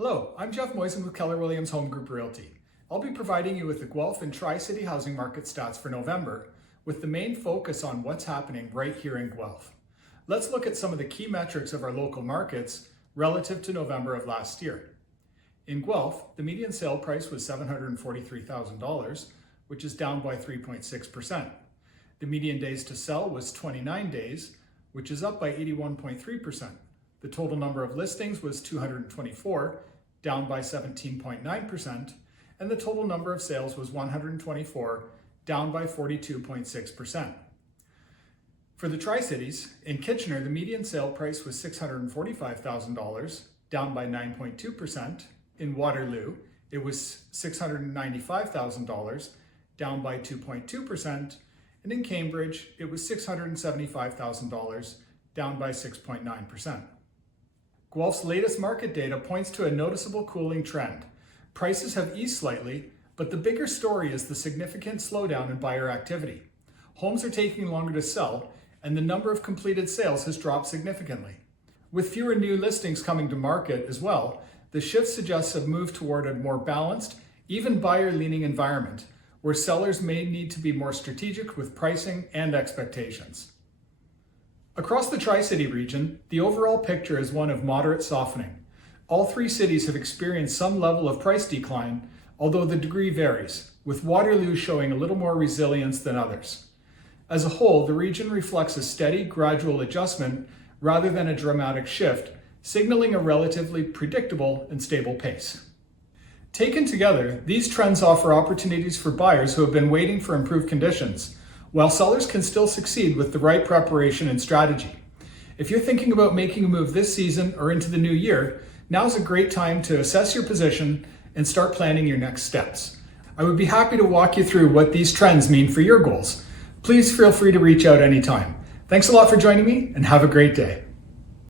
Hello, I'm Jeff Moisen with Keller Williams Home Group Realty. I'll be providing you with the Guelph and Tri-City housing market stats for November, with the main focus on what's happening right here in Guelph. Let's look at some of the key metrics of our local markets relative to November of last year. In Guelph, the median sale price was $743,000, which is down by 3.6%. The median days to sell was 29 days, which is up by 81.3%. The total number of listings was 224, down by 17.9%, and the total number of sales was 124, down by 42.6%. For the Tri-Cities, in Kitchener, the median sale price was $645,000, down by 9.2%. In Waterloo, it was $695,000, down by 2.2%. And in Cambridge, it was $675,000, down by 6.9%. Guelph's latest market data points to a noticeable cooling trend. Prices have eased slightly, but the bigger story is the significant slowdown in buyer activity. Homes are taking longer to sell, and the number of completed sales has dropped significantly. With fewer new listings coming to market as well, the shift suggests a move toward a more balanced, even buyer-leaning environment, where sellers may need to be more strategic with pricing and expectations. Across the Tri-City region, the overall picture is one of moderate softening. All three cities have experienced some level of price decline, although the degree varies, with Waterloo showing a little more resilience than others. As a whole, the region reflects a steady, gradual adjustment rather than a dramatic shift, signaling a relatively predictable and stable pace. Taken together, these trends offer opportunities for buyers who have been waiting for improved conditions, while sellers can still succeed with the right preparation and strategy. If you're thinking about making a move this season or into the new year, now's a great time to assess your position and start planning your next steps. I would be happy to walk you through what these trends mean for your goals. Please feel free to reach out anytime. Thanks a lot for joining me, and have a great day.